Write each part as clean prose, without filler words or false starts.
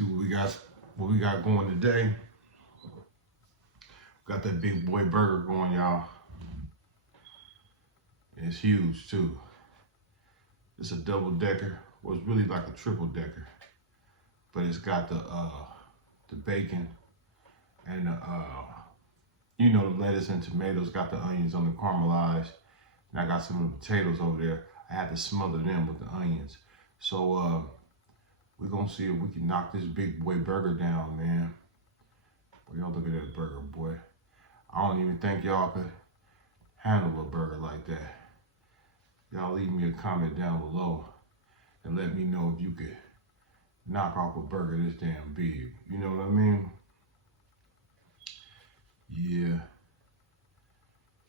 See what we got going today. Got that big boy burger going, y'all. And it's huge too. It's a double decker. Well, it's really like a triple decker, but it's got the bacon and the lettuce and tomatoes. Got the onions on the caramelized, and I got some of the potatoes over there. I had to smother them with the onions. So we're gonna see if we can knock this big boy burger down, man. Boy, y'all look at that burger, boy. I don't even think y'all could handle a burger like that. Y'all leave me a comment down below and let me know if you could knock off a burger this damn big. You know what I mean? Yeah.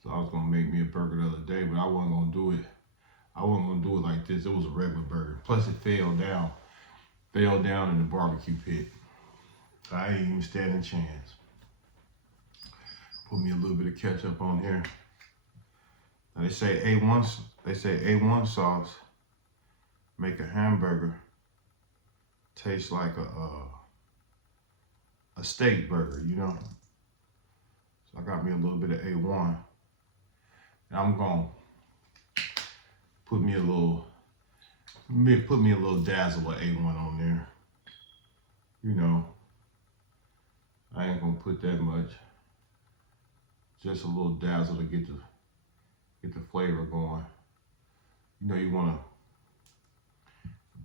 So I was gonna make me a burger the other day, but I wasn't gonna do it. I wasn't gonna do it like this. It was a regular burger. Plus it fell down in the barbecue pit. I ain't even standing a chance. Put me a little bit of ketchup on here. Now they say A1 sauce make a hamburger taste like a steak burger, you know. So I got me a little bit of A1, and I'm gonna put me a little dazzle of A1 on there. You know, I ain't gonna put that much. Just a little dazzle to get the flavor going. You know, you wanna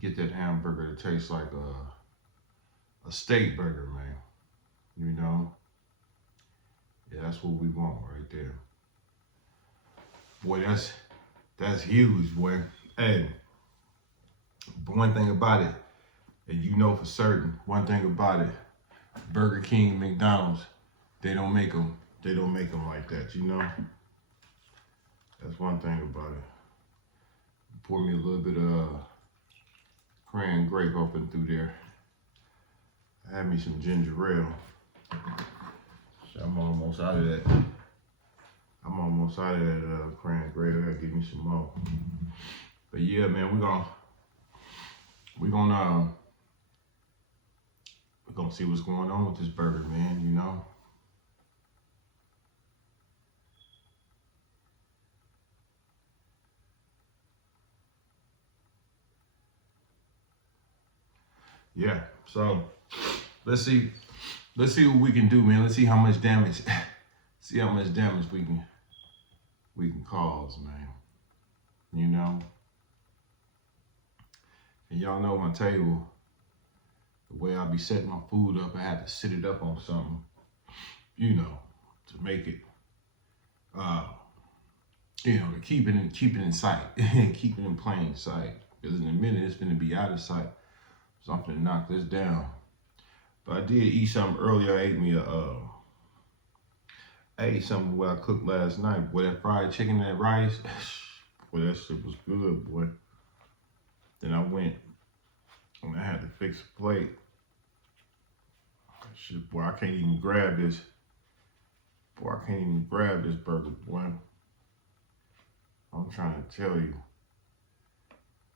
get that hamburger to taste like a steak burger, man. You know? Yeah, that's what we want right there. Boy, that's huge, boy. Hey, but one thing about it, and you know for certain, one thing about it, Burger King, McDonald's, they don't make them like that, you know? That's one thing about it. Pour me a little bit of cran grape up and through there. I had me some ginger ale. So I'm almost out of that. Cran grape. I gotta give me some more. But yeah, man, we're gonna see what's going on with this burger, man. You know. Yeah. So let's see what we can do, man. Let's see how much damage. See how much damage we can cause, man. You know. And y'all know my table, the way I be setting my food up, I had to sit it up on something, you know, to make it, to keep it in sight, keep it in plain sight. Because in a minute it's gonna be out of sight. So I'm gonna knock this down. But I did eat something earlier. I ate something what I cooked last night. Boy, that fried chicken, that rice, boy, that shit was good, boy. Then I went and I had to fix a plate. Shit, boy, I can't even grab this. Boy, I can't even grab this burger, boy. I'm trying to tell you.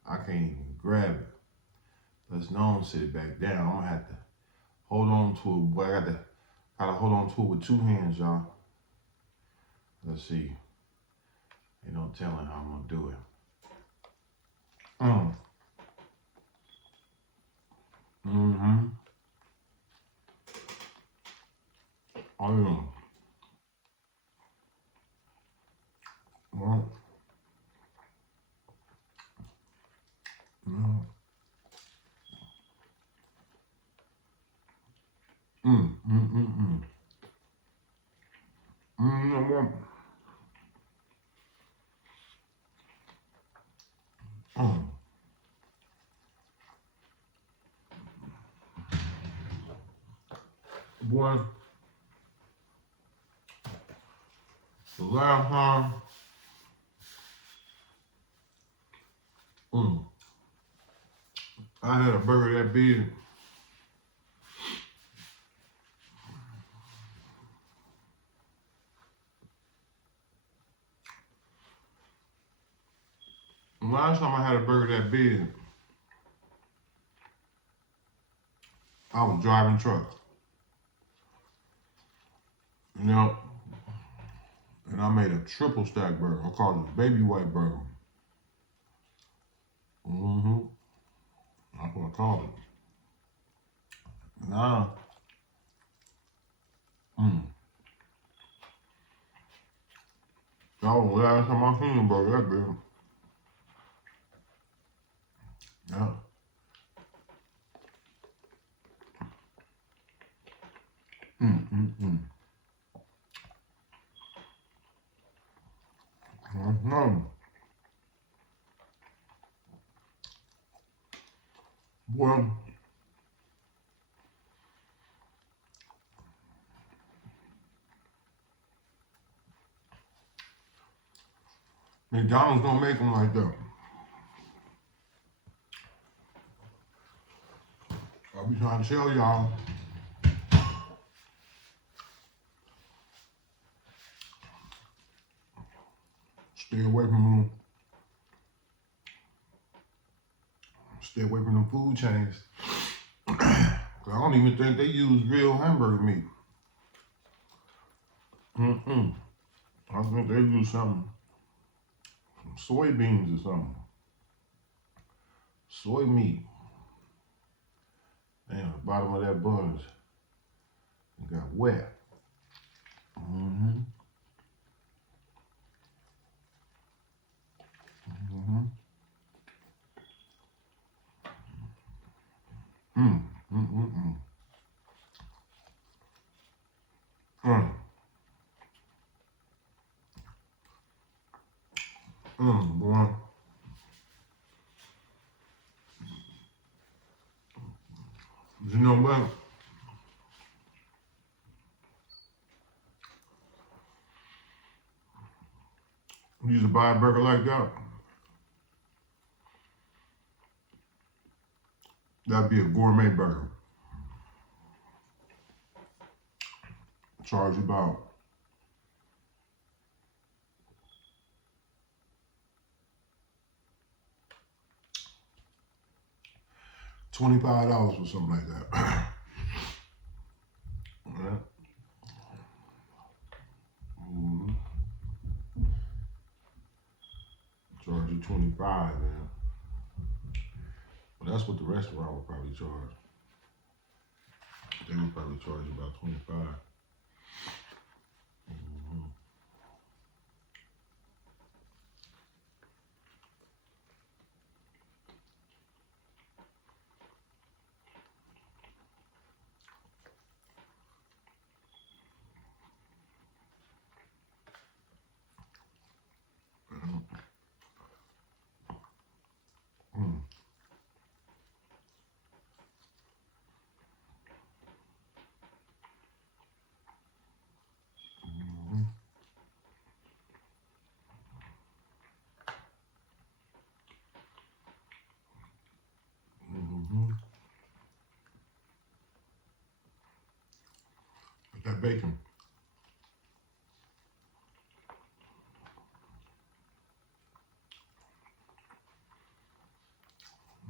I can't even grab it. Let's not sit it back down. I'm gonna have to hold on to it, boy. I gotta hold on to it with two hands, y'all. Let's see. Ain't no telling how I'm gonna do it. Mm-hmm. Oh, yeah. Well, mm, mm, mm, mm, mm. Mm, mm. Boy, the last time, I had a burger that big. Last time I had a burger that big, I was driving truck, you know, and I made a triple stack burger. I called it a baby white burger. Mm-hmm. That's what I called it. Now, that was the last time I seen a burger that big. Yeah. Mm-mm-mm. Mm-hmm. Well, McDonald's don't make them like that. I be trying to tell y'all, stay away from them. Stay away from them food chains. I don't even think they use real hamburger meat. Mm-mm. I think they use some soybeans or something. Soy meat. Damn, the bottom of that bun got wet. Mm-hmm. Mm-hmm. Mm. Mm-mm-mm. Mm. Boy. You know what? You used to buy a burger like that, that'd be a gourmet burger. Charge you about $25 for something like that. Yeah. Mm-hmm. Charge you 25, man. Well, that's what the restaurant would probably charge. They would probably charge you about 25. Mm-hmm. Mm. Mm-hmm. Mm-hmm. But that bacon.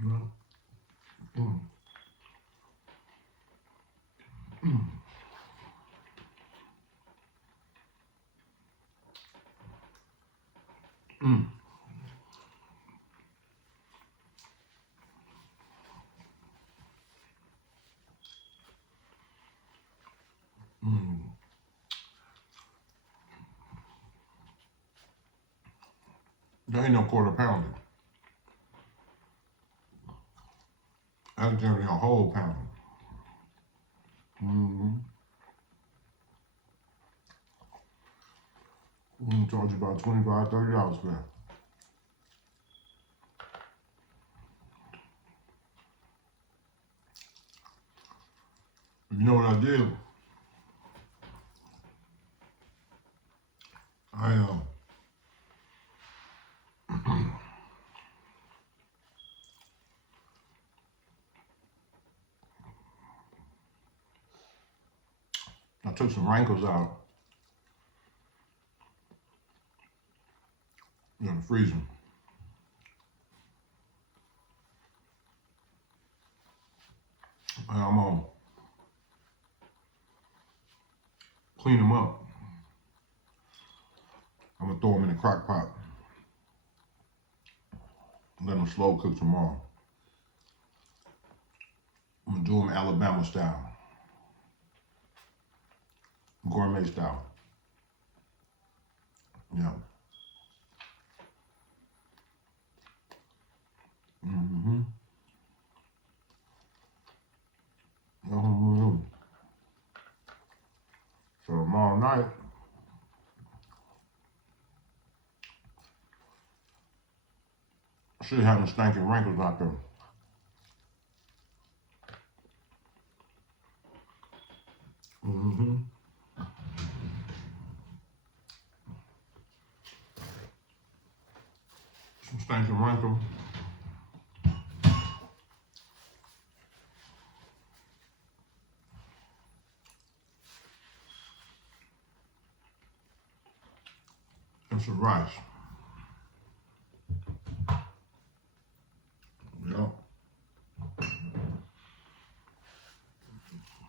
You know? Mm. Mm. Mm. Mm. There ain't no quarter pounder. That's generally a whole pound. Mm-hmm. Charge you about $25, $30 for that. You know what I did? I I took some rankles out, in the freezer. And I'm gonna clean them up. I'm gonna throw them in the crock pot. Let them slow cook tomorrow. I'm gonna do them Alabama style, gourmet style. Yeah. Mm-hmm. Mm-hmm. So tomorrow night, I should have them stinking wrinkles out there. Mm-hmm. Some stinking wrinkles. And some rice. Yeah.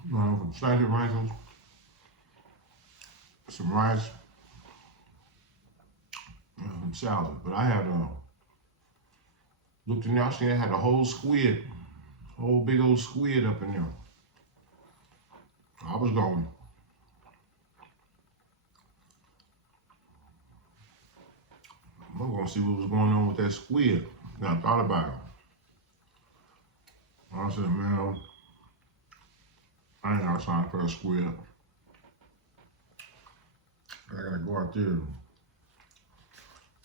Some stinking wrinkles. Some rice. And some salad. But I had looked in there, I seen I had a whole squid. Whole big old squid up in there. I was going. I'm gonna see what was going on with that squid. Then I thought about it. I said, man, I ain't got time for a squid. I gotta go out there and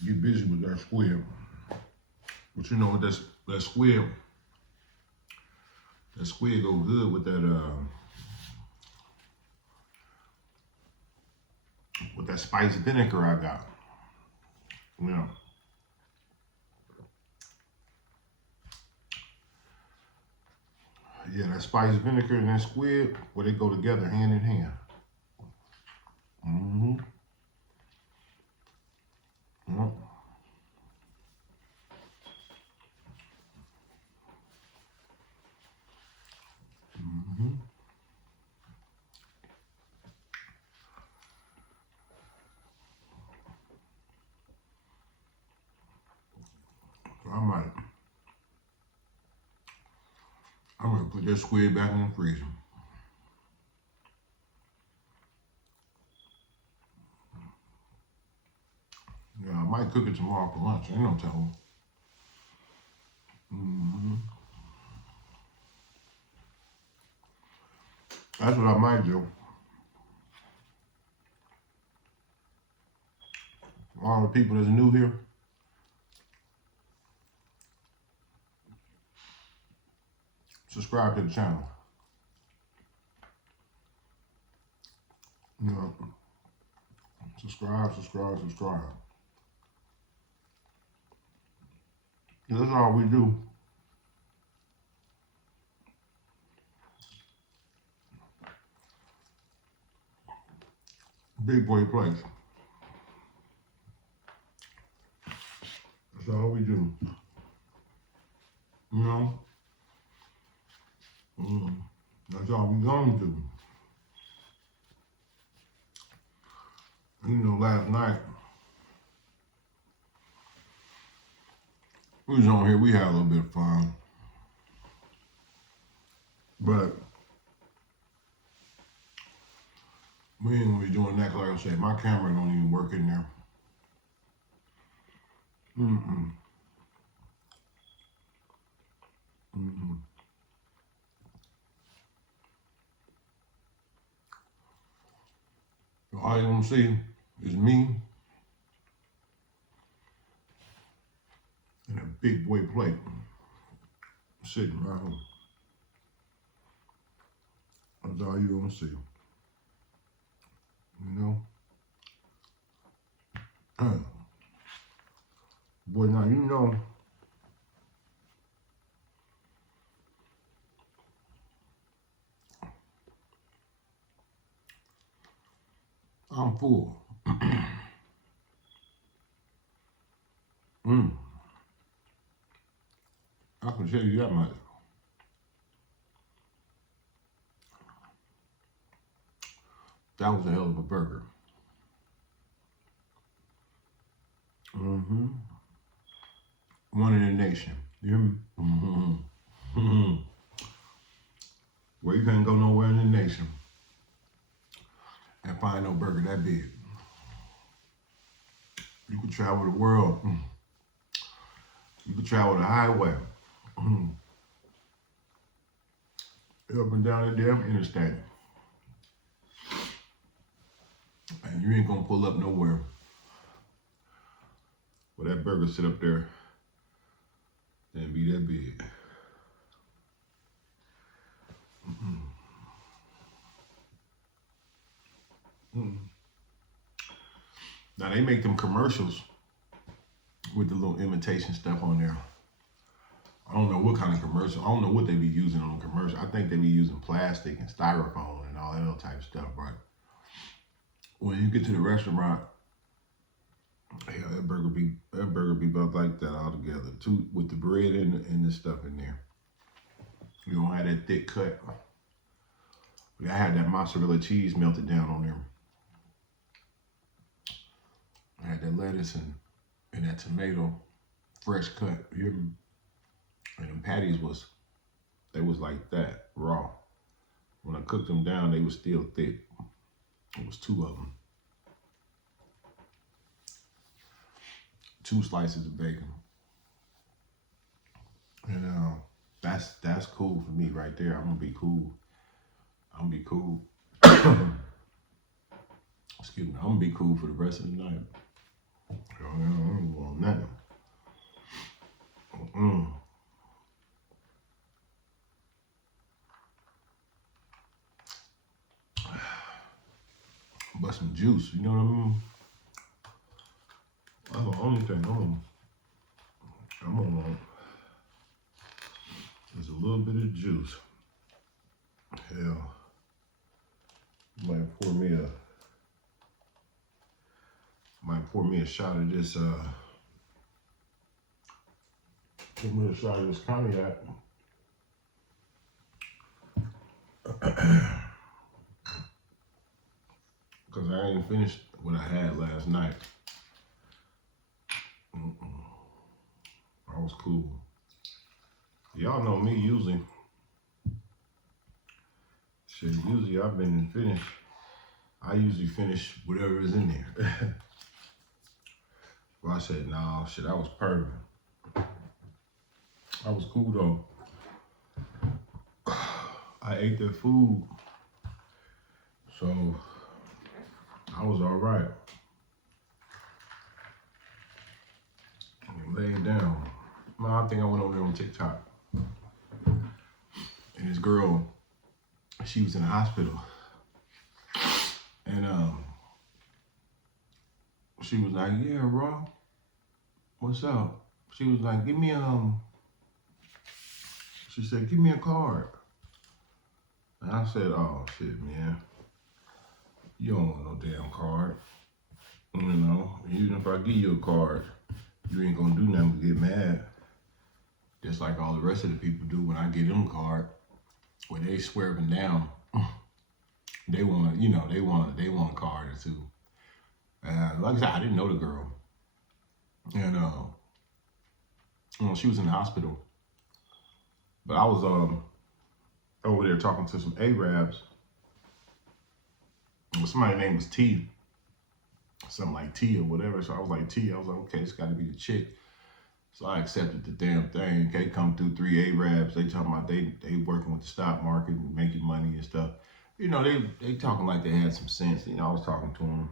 get busy with that squid. But you know what, that squid go good with that spiced vinegar I got. Yeah. Yeah, that spiced vinegar and that squid, well, they go together hand in hand. Mm-hmm. Yep. Mm-hmm. So I'm gonna put that squid back in the freezer. Yeah, I might cook it tomorrow for lunch. Ain't no telling. Mm-hmm. That's what I might do. All the people that's new here, subscribe to the channel. You know, subscribe. That's all we do. Big boy place. That's all we do. You know? That's all we gonna do. And, you know, last night, we was on here, we had a little bit of fun. But we ain't gonna be doing that, like I said, my camera don't even work in there. Mm-mm. Mm-mm. So all you gonna see is me and a big boy plate sitting right here. That's all you gonna see. You know? Boy, now you know I'm full. I can tell you that much. That was a hell of a burger. Mm-hmm. One in the nation. You hear me? Mm-hmm. Mm-hmm. Where you can't go nowhere in the nation and find no burger that big. You could travel the world. You could travel the highway. Up and down the damn interstate. And you ain't gonna pull up nowhere. Well, that burger sit up there and be that big. Now they make them commercials with the little imitation stuff on there. I don't know what kind of commercial. I don't know what they be using on the commercial. I think they be using plastic and styrofoam and all that other type of stuff. But when you get to the restaurant, yeah, that burger be about like that all together. Too, with the bread and the stuff in there. You don't have that thick cut. I had that mozzarella cheese melted down on there. I had that lettuce and that tomato fresh cut. You hear me? And them patties was like that, raw. When I cooked them down, they was still thick. It was 2 of them. 2 slices of bacon. And that's cool for me right there. I'm gonna be cool. Excuse me, I'm gonna be cool for the rest of the night. I don't want nothing. But some juice, you know what I mean? That's the only thing I'm gonna want. There's a little bit of juice. Hell, might pour me a shot of this cognac. Cause I ain't finished what I had last night. I was cool. Y'all know me usually. Usually I've been finished. I usually finish whatever is in there. But I said, nah, shit, I was perfect. I was cool though. I ate that food. So I was all right. Laying down. I think I went over there on TikTok. And this girl, she was in the hospital. And she was like, yeah, Raw, what's up? She was like, she said, give me a card. And I said, oh shit, man. You don't want no damn card. You know, even if I give you a card, you ain't gonna do nothing but get mad. Just like all the rest of the people do when I give them a card, when they swerving down, they want a card or two. Like I said, I didn't know the girl, and she was in the hospital, but I was over there talking to some Arabs. Somebody's name was T, something like T or whatever. So I was like T. I was like, okay, it's got to be the chick. So I accepted the damn thing. They come through 3 Arabs. They talking about they working with the stock market and making money and stuff. You know, they talking like they had some sense. You know, I was talking to them.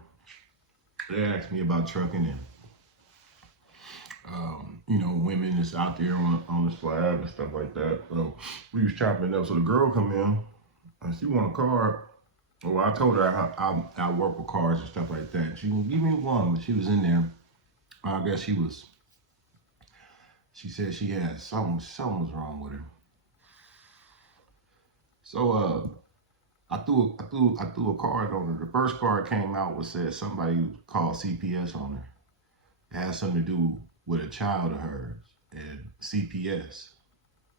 They asked me about trucking and you know, women that's out there on the slab and stuff like that. So we was chopping up. So the girl come in and she want a card. Well, I told her I work with cars and stuff like that. She gonna give me one, but she was in there. I guess she said she had something was wrong with her. So I threw a card on her. The first card came out was said somebody called CPS on her. It had something to do with a child of hers and CPS.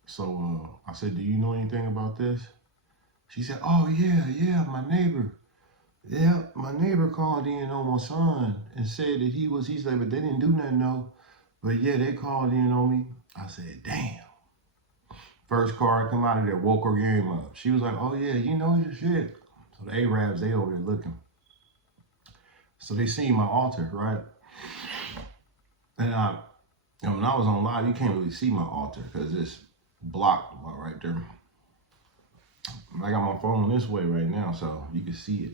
So I said, do you know anything about this? She said, oh yeah, my neighbor. Yeah, my neighbor called in on my son and said that he's like, but they didn't do nothing though. But yeah, they called in on me. I said, damn. First car come out of there, woke her game up. She was like, oh yeah, you know your shit. So the Arabs, they over there looking. So they seen my altar, right? And when I was on live, you can't really see my altar because it's blocked right there. I got my phone this way right now, so you can see it.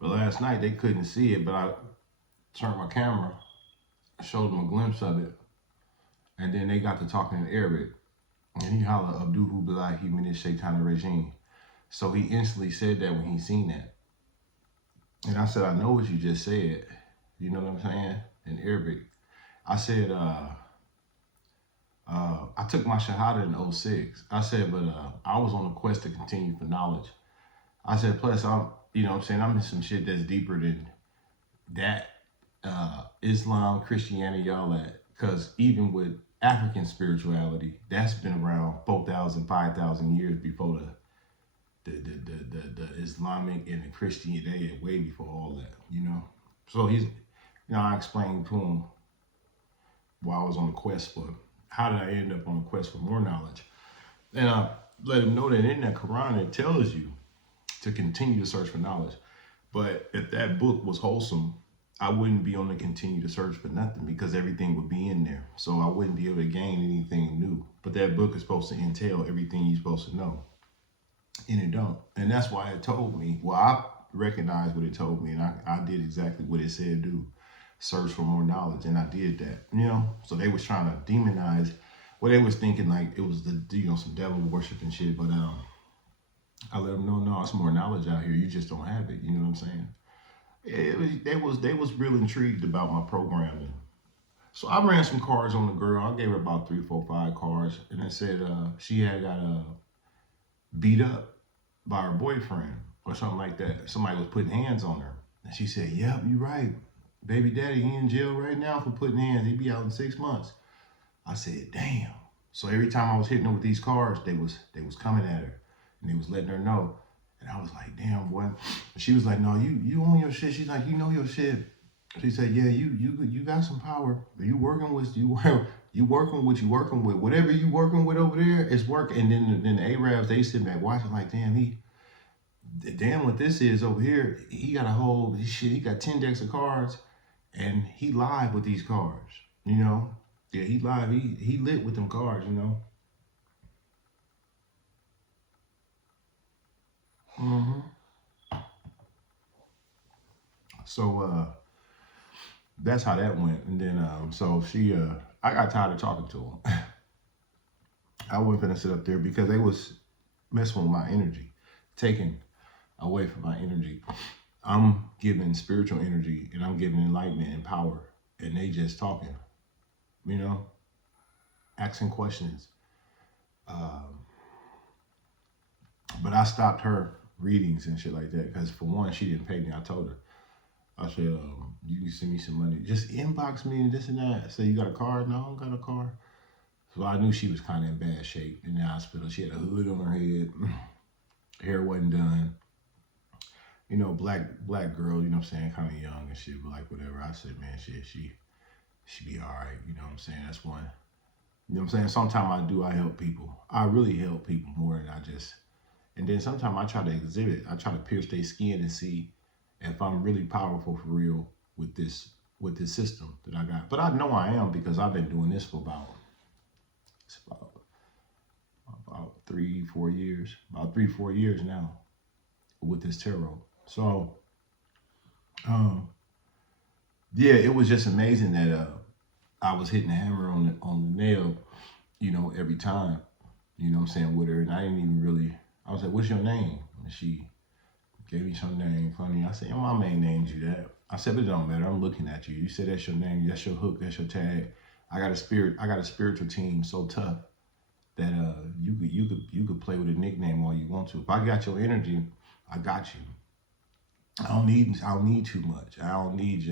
But last night they couldn't see it, but I turned my camera, showed them a glimpse of it, and then they got to talking in Arabic. And he hollered, Abduhu Billahi Minash Shaitanir Rajim. So he instantly said that when he seen that. And I said, I know what you just said. You know what I'm saying? In Arabic. I said, I took my Shahada in 06. I said, but I was on a quest to continue for knowledge. I said, plus I'm, you know what I'm saying, I'm in some shit that's deeper than that. Islam, Christianity, all that. Because even with African spirituality, that's been around 4,000, 5,000 years before the Islamic and the Christianity, way before all that, you know. So he's, you know, I explained to him while I was on the quest for how did I end up on a quest for more knowledge, and I let him know that in that Quran it tells you to continue to search for knowledge. But if that book was wholesome, I wouldn't be on to continue to search for nothing because everything would be in there. So I wouldn't be able to gain anything new. But that book is supposed to entail everything you're supposed to know. And it don't. And that's why it told me, well, I recognized what it told me and I did exactly what it said do. Search for more knowledge. And I did that, you know? So they was trying to demonize, well, they was thinking like it was the, you know, some devil worship and shit. But I let them know, no, it's more knowledge out here. You just don't have it. You know what I'm saying? They was real intrigued about my programming. So I ran some cards on the girl. I gave her about 3, 4, 5 cards, and I said she had got beat up by her boyfriend or something like that. Somebody was putting hands on her, and she said, "Yep, you're right. Baby daddy, he in jail right now for putting hands. He'd be out in 6 months." I said, "Damn." So every time I was hitting her with these cards, they was coming at her, and they was letting her know. And I was like, damn, boy. She was like, no, you own your shit. She's like, you know your shit. She said, yeah, you got some power. You working with what you working with. Whatever you working with over there, it's working. And then the Arabs, they sit back watching like, damn what this is over here. He got a whole shit. He got 10 decks of cards, and he live with these cards. You know, yeah, he live. He lit with them cards. You know. Mm-hmm. So that's how that went. And then so she I got tired of talking to him. I wasn't gonna sit up there because they was messing with my energy, taking away from my energy. I'm giving spiritual energy and I'm giving enlightenment and power, and they just talking, you know, asking questions. Um, but I stopped her readings and shit like that because for one, she didn't pay me. I told her. I said, you can send me some money. Just inbox me and this and that. I said, you got a car? No, I don't got a car. So I knew she was kind of in bad shape in the hospital. She had a hood on her head. Hair wasn't done. You know, black girl, you know what I'm saying, kind of young and shit, but like whatever. I said, man, shit, she be all right. You know what I'm saying? That's one. You know what I'm saying? Sometimes I help people. I really help people more than I just, and then sometimes I try to exhibit. I try to pierce their skin and see if I'm really powerful for real with this system that I got. But I know I am because I've been doing this for about 3, 4 years. About 3, 4 years now with this tarot. So yeah, it was just amazing that I was hitting the hammer on the nail, you know, every time. You know what I'm saying, with her. And I didn't even really, I was like, what's your name? And she gave me some name funny. I said, my main name's you that. I said, but it don't matter. I'm looking at you. You said that's your name. That's your hook. That's your tag. I got a spiritual team so tough that you could play with a nickname all you want to. If I got your energy, I got you. I don't need too much. I don't need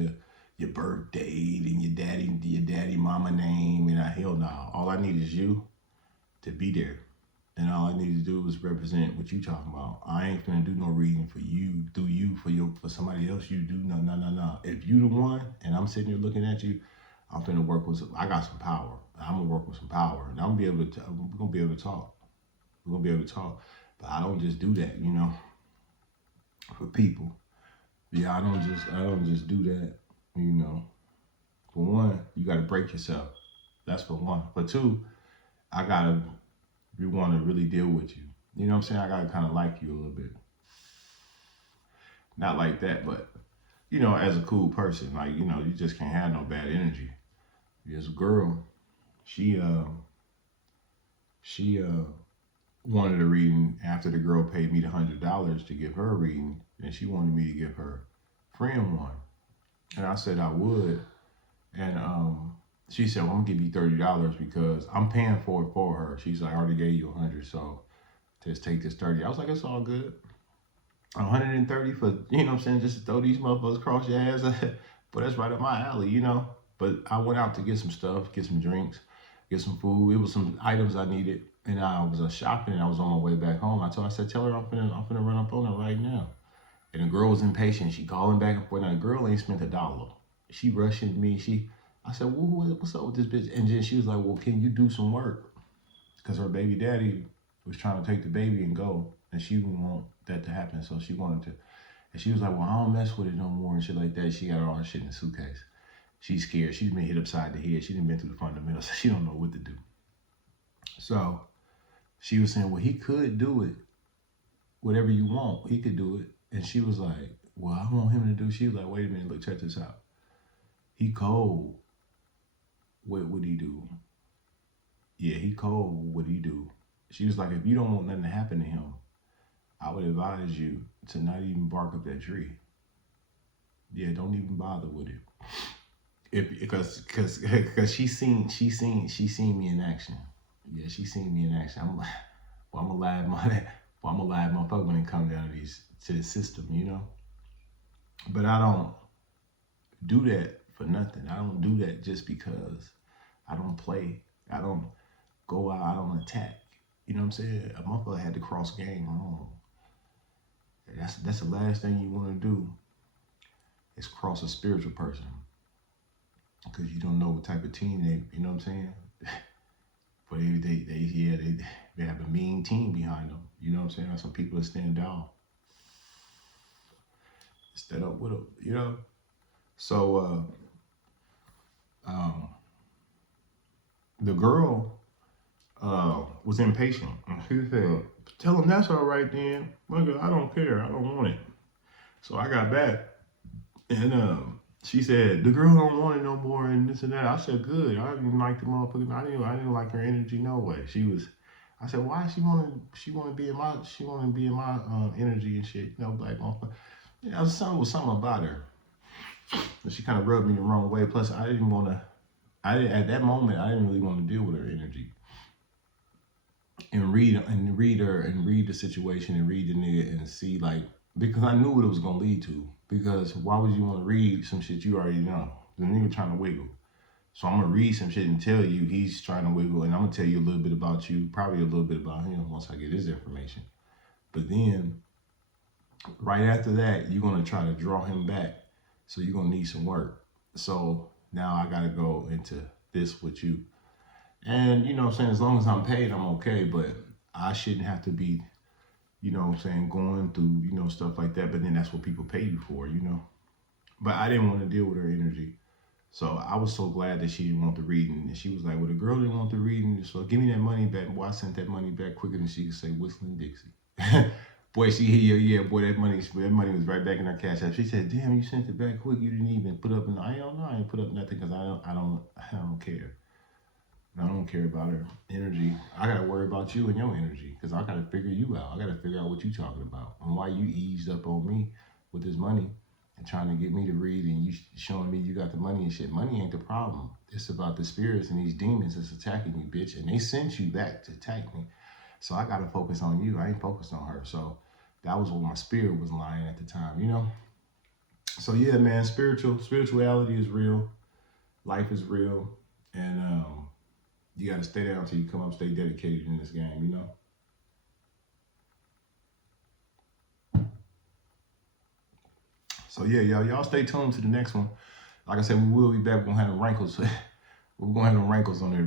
your birth date and your daddy mama name and hell no. All I need is you to be there. And all I need to do is represent what you talking about. I ain't finna do no reading for you, through you, for somebody else. You do no. If you the one, and I'm sitting here looking at you, I'm finna work with I got some power. I'm gonna work with some power, and we're gonna be able to talk. We're gonna be able to talk. But I don't just do that, for people. Yeah, I don't just do that, For one, you gotta break yourself. That's for one. For two, I gotta want to really deal with you. You know what I'm saying? I gotta kind of like you a little bit. Not like that, but as a cool person, like you just can't have no bad energy. There's a girl, she wanted a reading after the girl paid me the $100 to give her a reading, and she wanted me to give her friend one, and I said I would, and she said, well, I'm gonna give you $30 because I'm paying for it for her. She's like, I already gave you 100, so just take this 30. I was like, it's all good. 130 for, just to throw these motherfuckers across your ass. But that's right up my alley, But I went out to get some stuff, get some drinks, get some food. It was some items I needed, and I was shopping, and I was on my way back home. I said, tell her I'm finna run up on her right now. And the girl was impatient. She calling back and forth. Now the girl ain't spent $1. She rushing me. I said, well, what's up with this bitch? And then she was like, well, can you do some work? Because her baby daddy was trying to take the baby and go, and she didn't want that to happen, so she wanted to. And she was like, well, I don't mess with it no more and shit like that. She got all her shit in the suitcase. She's scared. She's been hit upside the head. She done been through the fundamental, so she don't know what to do. So she was saying, well, he could do it. Whatever you want, he could do it. And she was like, well, I want him to do. She was like, wait a minute, look, check this out. He cold. What would he do? Yeah, he cold. What he do? She was like, if you don't want nothing to happen to him, I would advise you to not even bark up that tree. Yeah, don't even bother with it. Because she seen me in action. Yeah, she seen me in action. I'm a live motherfucker when it comes down to the system, But I don't do that for nothing. I don't do that just because. I don't play. I don't go out. I don't attack. You know what I'm saying? A motherfucker had to cross game wrong. That's the last thing you want to do is cross a spiritual person, because you don't know what type of team they. You know what I'm saying? But they have a mean team behind them. You know what I'm saying? That's some people that stand down, stand up with them. So the girl was impatient. And she said, tell him that's all right then. Look, I don't care. I don't want it. So I got back, and she said, the girl don't want it no more and this and that. I said, good. I didn't like the motherfucker. I didn't like her energy no way. I said, why she wanna be in my energy and shit, black motherfucker. Yeah, was something about her. And she kind of rubbed me the wrong way. Plus at that moment, I didn't really want to deal with her energy. And read her and read the situation and read the nigga and see, like, because I knew what it was gonna lead to. Because why would you want to read some shit you already know? The nigga trying to wiggle. So I'm gonna read some shit and tell you he's trying to wiggle, and I'm gonna tell you a little bit about you, probably a little bit about him once I get his information. But then right after that, you're gonna try to draw him back. So you're gonna need some work. So now I gotta go into this with you. And you know what I'm saying, as long as I'm paid, I'm okay, but I shouldn't have to be, going through, stuff like that. But then that's what people pay you for, But I didn't want to deal with her energy. So I was so glad that she didn't want the reading. And she was like, well, the girl didn't want the reading, so give me that money back. Boy, I sent that money back quicker than she could say Whistling Dixie. Boy, that money was right back in her cash app. She said, damn, you sent it back quick. You didn't even put up, I ain't put up nothing because I don't care. I don't care about her energy. I gotta worry about you and your energy, because I gotta figure you out. I gotta figure out what you talking about and why you eased up on me with this money and trying to get me to read, and you showing me you got the money and shit. Money ain't the problem. It's about the spirits and these demons that's attacking you, bitch. And they sent you back to attack me. So I gotta focus on you. I ain't focused on her. So that was where my spirit was lying at the time, So yeah, man, spirituality is real. Life is real. And you got to stay down until you come up, stay dedicated in this game, So yeah, y'all stay tuned to the next one. Like I said, we will be back. We're gonna have the wrinkles. We're gonna have the wrinkles on there.